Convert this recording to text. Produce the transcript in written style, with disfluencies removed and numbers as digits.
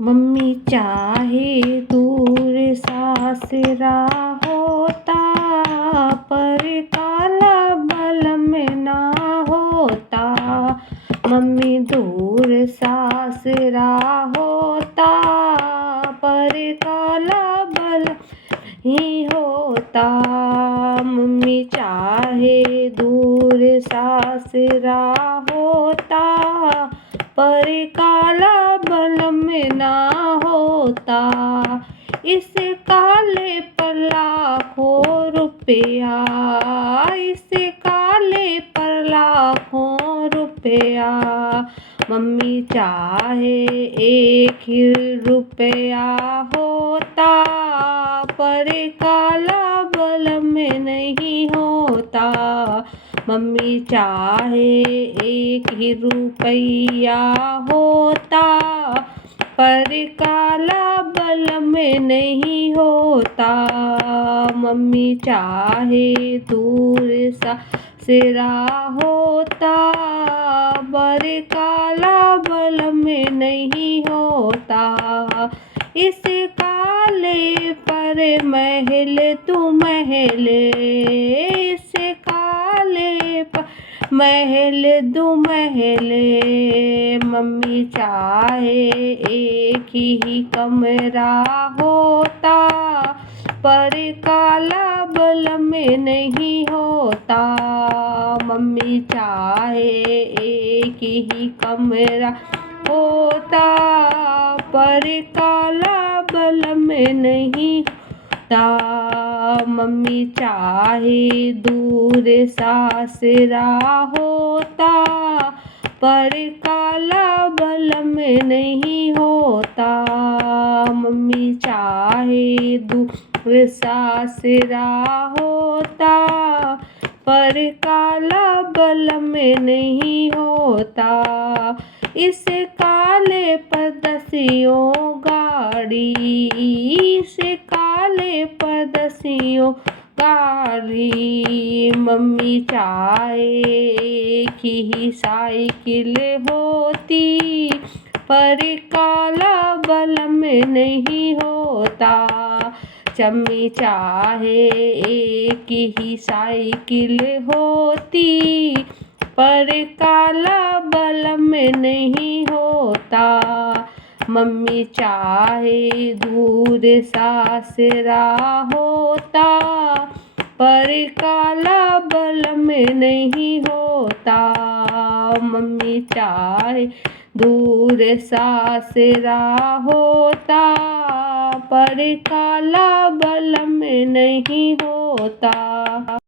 Mummy चाहे दूर सासरा होता, पर काला बलम ना होता। मम्मी दूर सासरा होता, पर काला बलम ही होता। मम्मी चाहे दूर सासरा होता, पर काला बलम ना होता। इस काले पर लाखों रुपया, इस काले पर लाखों रुपया। मम्मी चाहे एक ही रुपया होता, पर काला बलम नहीं होता। मम्मी चाहे एक ही रुपया होता, पर काला बलम नहीं होता। मम्मी चाहे दूर सासरा होता, पर काला बलम नहीं होता। इस काले पर महल तू महल, इस काले पर महल दू महल। मम्मी चाहे एक ही कमरा होता, पर काला बलम नहीं होता। मम्मी चाहे एक ही कमरा होता, पर काला बलम नहीं होता। मम्मी चाहे दूर सासरा होता, पर काला बलम नहीं होता। मम्मी चाहे दूर सासरा होता, पर काला बलम नहीं होता। इस काले पर दसियों गाड़ी, इस काले पर दसियों गाड़ी। मम्मी चाहे एक ही साइकिल होती, पर काला बलम नहीं होता। मम्मी चाहे एक ही साइकिल होती, पर काला बलम नहीं होता। मम्मी चाहे दूर सासरा होता, पर काला बलम नहीं होता। मम्मी चाहे दूर सासरा होता, पर काला बलम नहीं होता।